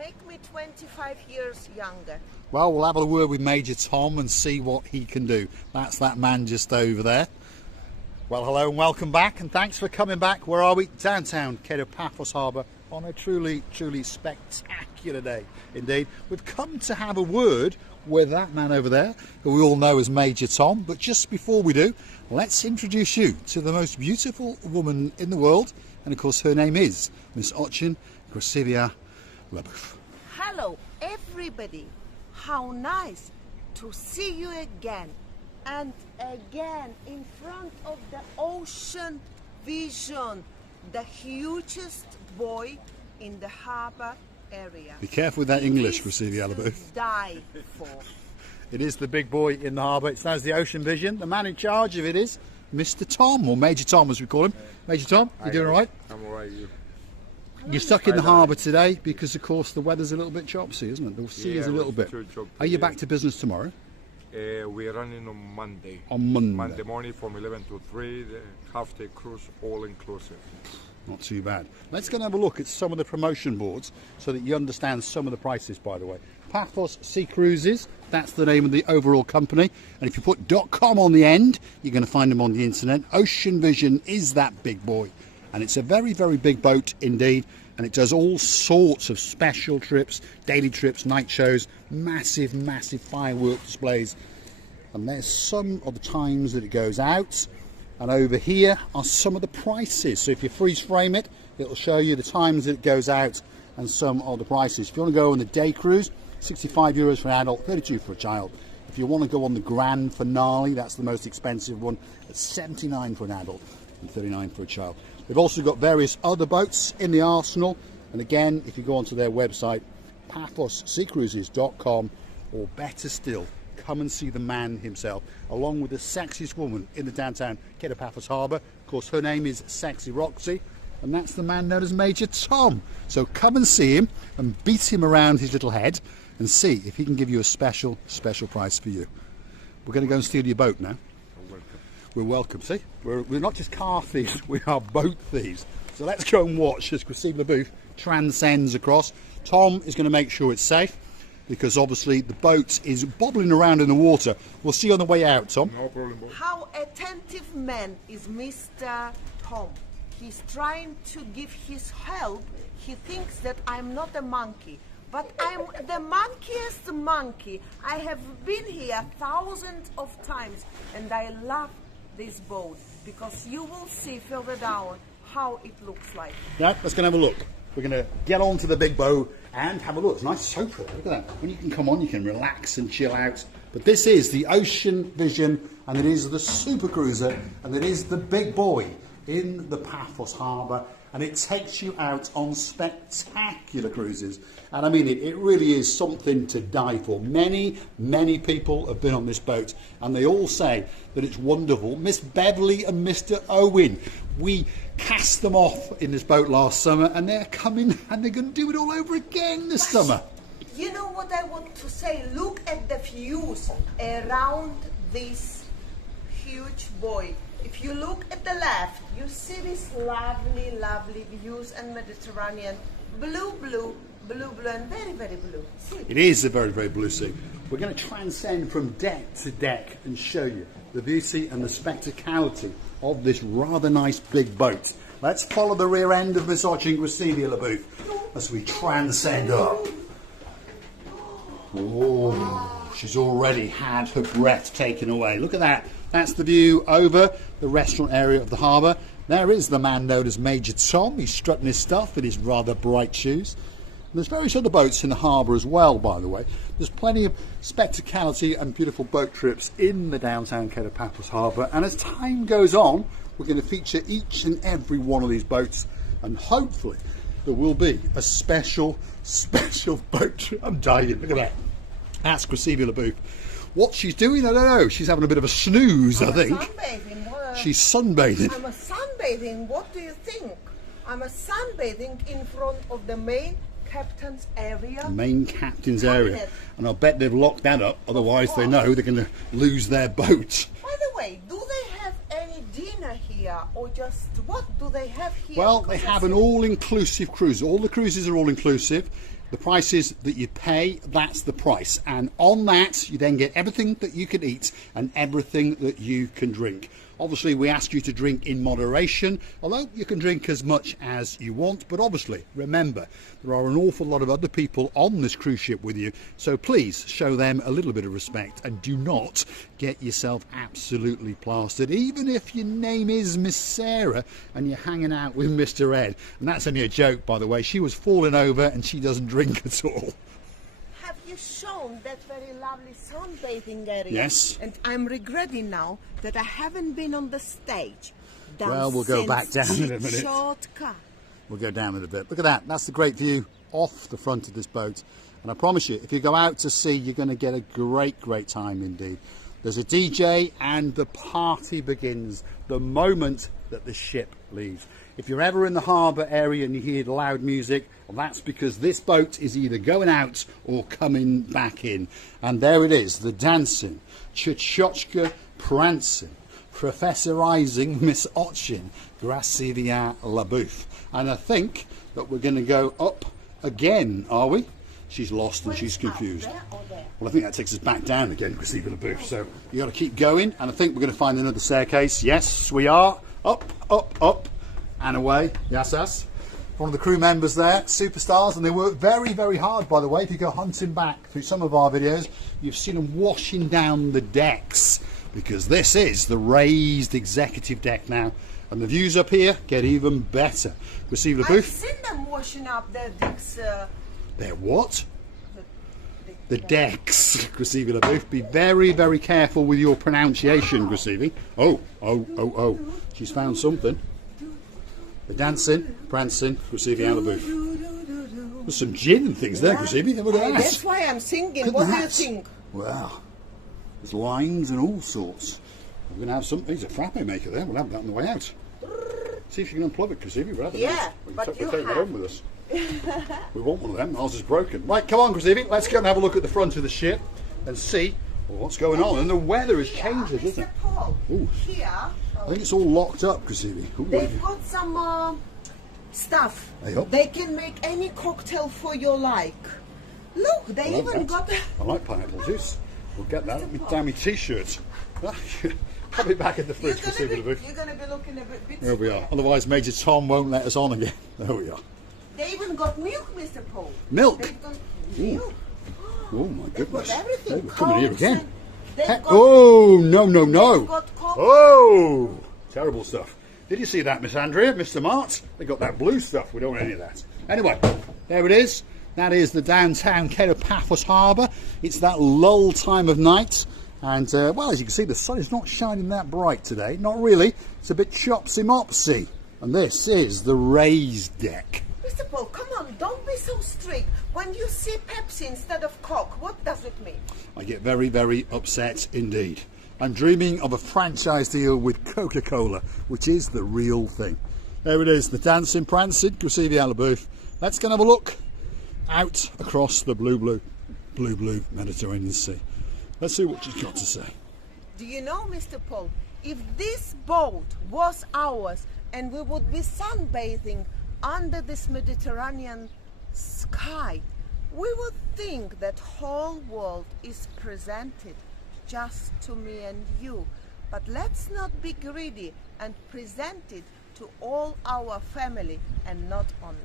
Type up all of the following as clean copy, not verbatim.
Make me 25 years younger. Well, we'll have a word with Major Tom and see what he can do. That's that man just over there. Well, hello and welcome back, and thanks for coming back. Where are we? Downtown Paphos Harbour on a truly spectacular day indeed. We've come to have a word with that man over there, who we all know as Major Tom. But just before we do, let's introduce you to the most beautiful woman in the world. And of course, her name is Miss Ochin Gracivia Leboeuf. Hello, everybody. How nice to see you again. And again in front of the Ocean Vision, the hugest buoy in the harbour area. Be careful with that English, Gracivia Leboeuf. Die for. It is the big boy in the harbour. It's known as the Ocean Vision. The man in charge of it is Mr. Tom, or Major Tom as we call him. Major Tom, you doing all right? I'm all right, you? You're stuck in the harbour today because, of course, the weather's a little bit chopsy, isn't it? The sea is a little bit. Are you back to business tomorrow? We're running on Monday. On Monday. Monday morning from 11 to 3, the half-day cruise, all inclusive. Not too bad. Let's go and have a look at some of the promotion boards so that you understand some of the prices, by the way. Paphos Sea Cruises, that's the name of the overall company. And if you put .com on the end, you're going to find them on the internet. Ocean Vision is that big boy. And it's a very, very big boat indeed. And it does all sorts of special trips, daily trips, night shows, massive, massive firework displays. And there's some of the times that it goes out. And over here are some of the prices. So if you freeze frame it, it'll show you the times that it goes out and some of the prices. If you want to go on the day cruise, €65 for an adult, 32 for a child. If you want to go on the grand finale, that's the most expensive one, at 79 for an adult and 39 for a child. They've also got various other boats in the arsenal. And again, if you go onto their website, paphosseacruises.com, or better still, come and see the man himself, along with the sexiest woman in the downtown Paphos Harbour. Of course, her name is Sexy Roxy, and that's the man known as Major Tom. So come and see him and beat him around his little head and see if he can give you a special price for you. We're going to go and steal your boat now. We're welcome. See, we're not just car thieves, we are boat thieves. So let's go and watch as Gracivia Leboeuf transcends across. Tom is going to make sure it's safe, because obviously the boat is bobbling around in the water. We'll see you on the way out, Tom. No problem. How attentive man is Mr. Tom. He's trying to give his help. He thinks that I'm not a monkey, but I'm the monkiest monkey. I have been here thousands of times, and I love this boat, because you will see further down how it looks like. Yeah, let's go and have a look. We're going to get onto the big boat and have a look. It's a nice sofa. Look at that. When you can come on, you can relax and chill out. But this is the Ocean Vision, and it is the super cruiser, and it is the big boy in the Paphos Harbour, and it takes you out on spectacular cruises. And I mean, it really is something to die for. Many, many people have been on this boat, and they all say that it's wonderful. Miss Beverly and Mr. Owen, we cast them off in this boat last summer, and they're coming and they're going to do it all over again this summer. You know what I want to say? Look at the views around this huge buoy. If you look at the left, you see these lovely, lovely views and Mediterranean. Blue, blue, blue, blue, and very, very blue. See? It is a very, very blue sea. We're going to transcend from deck to deck and show you the beauty and the spectacality of this rather nice big boat. Let's follow the rear end of Miss Ochin Gracivia Leboeuf as we transcend up. Oh, she's already had her breath taken away. Look at that. That's the view over the restaurant area of the harbour. There is the man known as Major Tom. He's strutting his stuff in his rather bright shoes. And there's various other boats in the harbour as well, by the way. There's plenty of spectacality and beautiful boat trips in the downtown Paphos Harbour. And as time goes on, we're going to feature each and every one of these boats. And hopefully there will be a special boat trip. I'm dying. Look at that. That's Gracivia Leboeuf. What she's doing, I don't know. She's having a bit of a snooze, I think. Sunbathing. She's sunbathing. I'm a sunbathing. What do you think? I'm a sunbathing in front of the main captain's area. The main captain's area. And I'll bet they've locked that up, otherwise they know they're going to lose their boat. By the way, do they have any dinner here, or just what do they have here? Well, they have an all-inclusive cruise. All the cruises are all-inclusive. The prices that you pay, that's the price. And on that, you then get everything that you can eat and everything that you can drink. Obviously, we ask you to drink in moderation, although you can drink as much as you want. But obviously, remember, there are an awful lot of other people on this cruise ship with you. So please show them a little bit of respect and do not get yourself absolutely plastered, even if your name is Miss Sarah and you're hanging out with Mr. Ed. And that's only a joke, by the way. She was falling over and she doesn't drink at all. Have you shown that very lovely sunbathing area? Yes. And I'm regretting now that I haven't been on the stage. Well, we'll go back down in a minute. Shortcut. We'll go down in a bit. Look at that. That's the great view off the front of this boat. And I promise you, if you go out to sea, you're going to get a great, great time indeed. There's a DJ and the party begins the moment that the ship leaves. If you're ever in the harbour area and you hear loud music, well, that's because this boat is either going out or coming back in. And there it is, the dancing, Tchotchka prancing, professorising Miss Otchin, Gracivia LaBouffe. And I think that we're going to go up again, are we? She's lost and she's confused. There or there? Well, I think that takes us back down again, Gracivia LaBouffe. So you got to keep going, and I think we're going to find another staircase. Yes, we are. Up, up, up, and away. Yes, yes. One of the crew members there, superstars, and they work very, very hard, by the way. If you go hunting back through some of our videos, you've seen them washing down the decks, because this is the raised executive deck now. And the views up here get even better. Gracivia I've LaBouffe. seen them washing up their decks. They're what? The decks, Gracivia LaBouffe. Be very, very careful with your pronunciation, Gracivia. Oh, oh, oh, oh. She's found something. The dancing, prancing, Gracivia LaBouffe. There's some gin and things there, Gracivia. Look at that. That's why I'm singing. Look What at do you that. think? Wow. There's lines and all sorts. We're going to have some. There's a frappe maker there. We'll have that on the way out. See if you can unplug it, Gracivia. We'll have it. Yeah, We but take you that have. home with us. We want one of them. Ours is broken. Right, come on, Gracivia. Let's go and have a look at the front of the ship and see what's going on. And the weather has changed, Mr. isn't it? Paul, Ooh. here I think it's all locked up, Gracivia. Ooh, they've got some stuff. Hey, up. They can make any cocktail for your like. Look, they I like even that. got. I like pineapple juice. We'll get that. Let me down my t-shirt. Pop it back in the fridge, Gracivia LaBouffe. You're gonna be looking a bit. There we are. square. Otherwise, Major Tom won't let us on again. There we are. They even got milk, Mr. Paul. Milk? They've got milk. Oh my They've got goodness. everything. Hey, we're coming here Cokes again. and they've got- Oh, no, no, no. They've got Coke. Oh, terrible stuff. Did you see that, Miss Andrea, Mr. Mart? They got that blue stuff. We don't want any of that. Anyway, there it is. That is the downtown care of Paphos Harbour. It's that lull time of night. And, well, as you can see, the sun is not shining that bright today. Not really. It's a bit chopsy-mopsy. And this is the raised deck. Mr. Paul, come on, don't be so strict. When you see Pepsi instead of Coke, what does it mean? I get very, very upset indeed. I'm dreaming of a franchise deal with Coca-Cola, which is the real thing. There it is, the dancing, prancing, Gracivia LaBouffe. Let's go and have a look out across the blue Mediterranean Sea. Let's see what she's got to say. Do you know, Mr. Paul, if this boat was ours and we would be sunbathing under this Mediterranean sky, we would think that whole world is presented just to me and you. But let's not be greedy and present it to all our family and not only.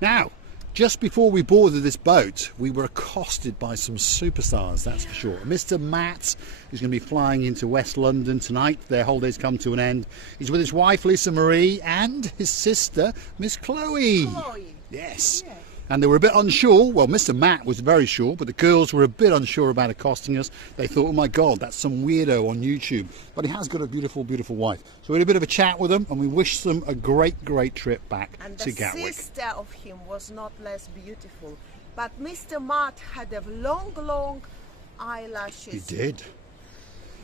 Now, just before we boarded this boat, we were accosted by some superstars, that's for sure. Mr. Matt, who's going to be flying into West London tonight. Their holiday's come to an end. He's with his wife, Lisa Marie, and his sister, Miss Chloe. Chloe. Yes. Yes. And they were a bit unsure. Well, Mr. Matt was very sure, but the girls were a bit unsure about accosting us. They thought, oh my God, that's some weirdo on YouTube. But he has got a beautiful, beautiful wife. So we had a bit of a chat with them, and we wished them a great, great trip back And to the Gatwick. sister of him was not less beautiful. But Mr. Matt had a long eyelashes. He did.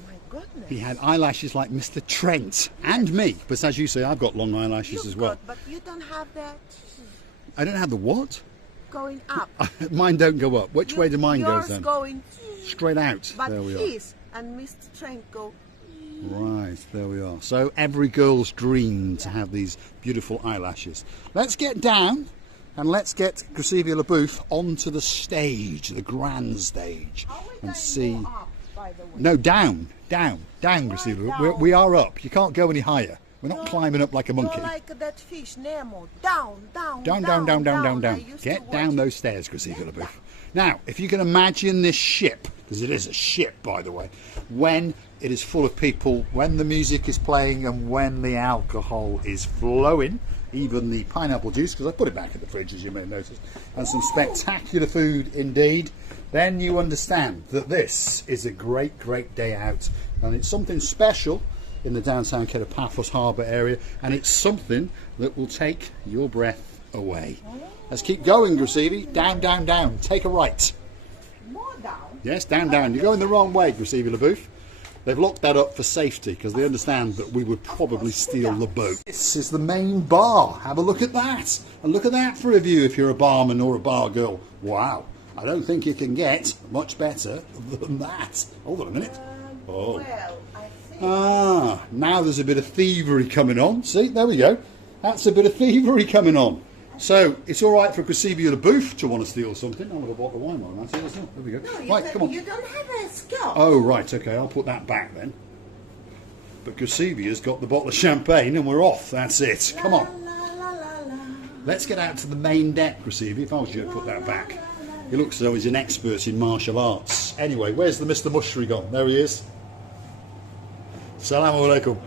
My goodness. He had eyelashes like Mr. Trent and me. But as you say, I've got long eyelashes You've as well. got, but you don't have that I don't have the what? going up. Mine don't go up. Which way do mine go Yours then? going, Straight out. but There we are. his and Mr. Trent go. Right, there we are. So every girl's dream to have these beautiful eyelashes. Let's get down and let's get Gracevia LaBouffe onto the stage, the grand stage, and see. Up, by the way? No, down, Gracevia. We are up. You can't go any higher. We're not climbing up like a monkey. You're like that fish, Nemo. Down. Down. I used to Get watch down it. those stairs, Gracevia LaBouffe. Now, if you can imagine this ship, because it is a ship, by the way, when it is full of people, when the music is playing and when the alcohol is flowing, even the pineapple juice, because I put it back in the fridge, as you may have noticed, and some spectacular food indeed, then you understand that this is a great, great day out, and it's something special in the downtown Paphos Harbour area, and it's something that will take your breath away. Let's keep going, Gracevia. Down. Take a right. More down. Yes, down. You're going the wrong way, Gracevia LaBouffe. They've locked that up for safety because they understand that we would probably steal the boat. This is the main bar. Have a look at that. And look at that for a view if you're a barman or a bar girl. Wow. I don't think you can get much better than that. Hold on a minute. Oh. Well, I think... Now there's a bit of thievery coming on. See, there we go. That's a bit of thievery coming on. So it's all right for Gracevia LaBouffe to want to steal something. I'll have a bottle of wine while I'm at it as well. There we go. No, Right, come on. You don't have a scope. Oh, right, okay, I'll put that back then. But Gracevia's got the bottle of champagne and we're off. That's it. Come on. Let's get out to the main deck, Gracevia. If I was you, I'd put that back. He looks as though he's an expert in martial arts. Anyway, where's the Mr. Mushri gone? There he is. Salaam alaikum.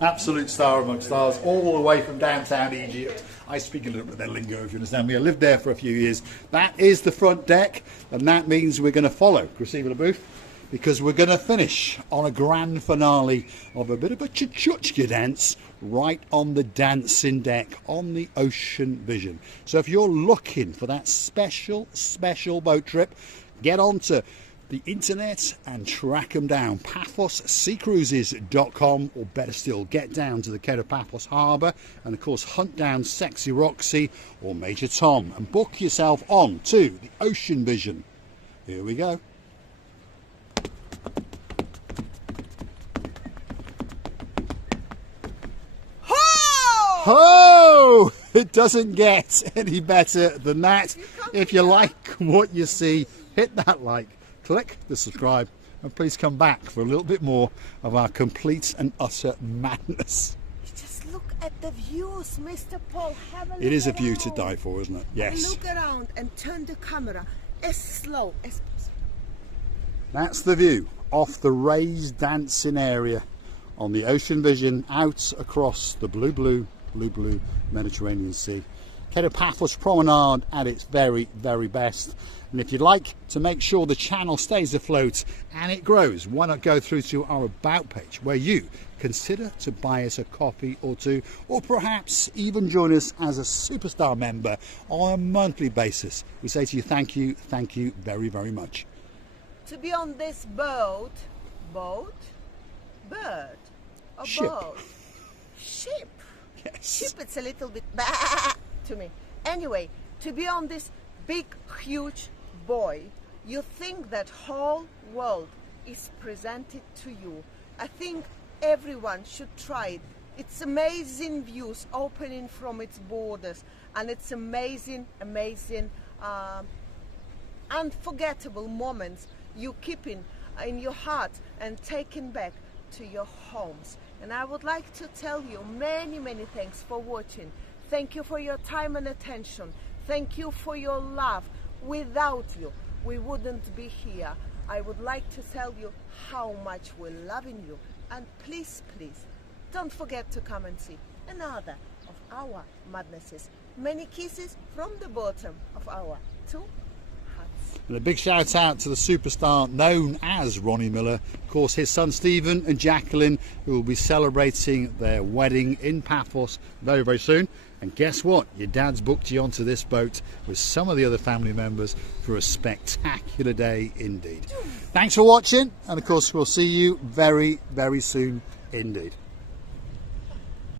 Absolute star among stars, all the way from downtown Egypt. I speak a little bit of their lingo, if you understand me. I lived there for a few years. That is the front deck, and that means we're going to follow Gracevia LaBouffe, because we're going to finish on a grand finale of a bit of a chuchka dance right on the dancing deck on the Ocean Vision. So if you're looking for that special boat trip, get onto the internet and track them down. PaphosSeaCruises.com, or better still, get down to the Paphos Harbour and of course hunt down Sexy Roxy or Major Tom and book yourself on to the Ocean Vision. Here we go. Oh, it doesn't get any better than that. If you like what you see, hit that like, click the subscribe, and please come back for a little bit more of our complete and utter madness. Just look at the views, Mr. Paul. Have a look. It is a view around. to die for, isn't it? Yes. Look around and turn the camera as slow as possible. That's the view off the raised dancing area on the Ocean Vision out across the blue Mediterranean Sea. Paphos Promenade at its very, very best. And if you'd like to make sure the channel stays afloat and it grows, why not go through to our About page, where you consider to buy us a coffee or two, or perhaps even join us as a superstar member on a monthly basis. We say to you, thank you very, very much. To be on this bird, or Ship. boat? Ship. Yes. Ship, it's a little bit to me. Anyway, to be on this big, huge buoy, you think that whole world is presented to you. I think everyone should try it. It's amazing views opening from its borders, and it's amazing, unforgettable moments you keep in your heart and taking back to your homes. And I would like to tell you many thanks for watching. Thank you for your time and attention. Thank you for your love. Without you, we wouldn't be here. I would like to tell you how much we're loving you. And please, don't forget to come and see another of our madnesses. Many kisses from the bottom of our 2 hearts. And a big shout out to the superstar known as Ronnie Miller, of course his son Stephen and Jacqueline, who will be celebrating their wedding in Paphos very, very soon. And guess what? Your dad's booked you onto this boat with some of the other family members for a spectacular day indeed. Thanks for watching, and of course we'll see you very, very soon indeed.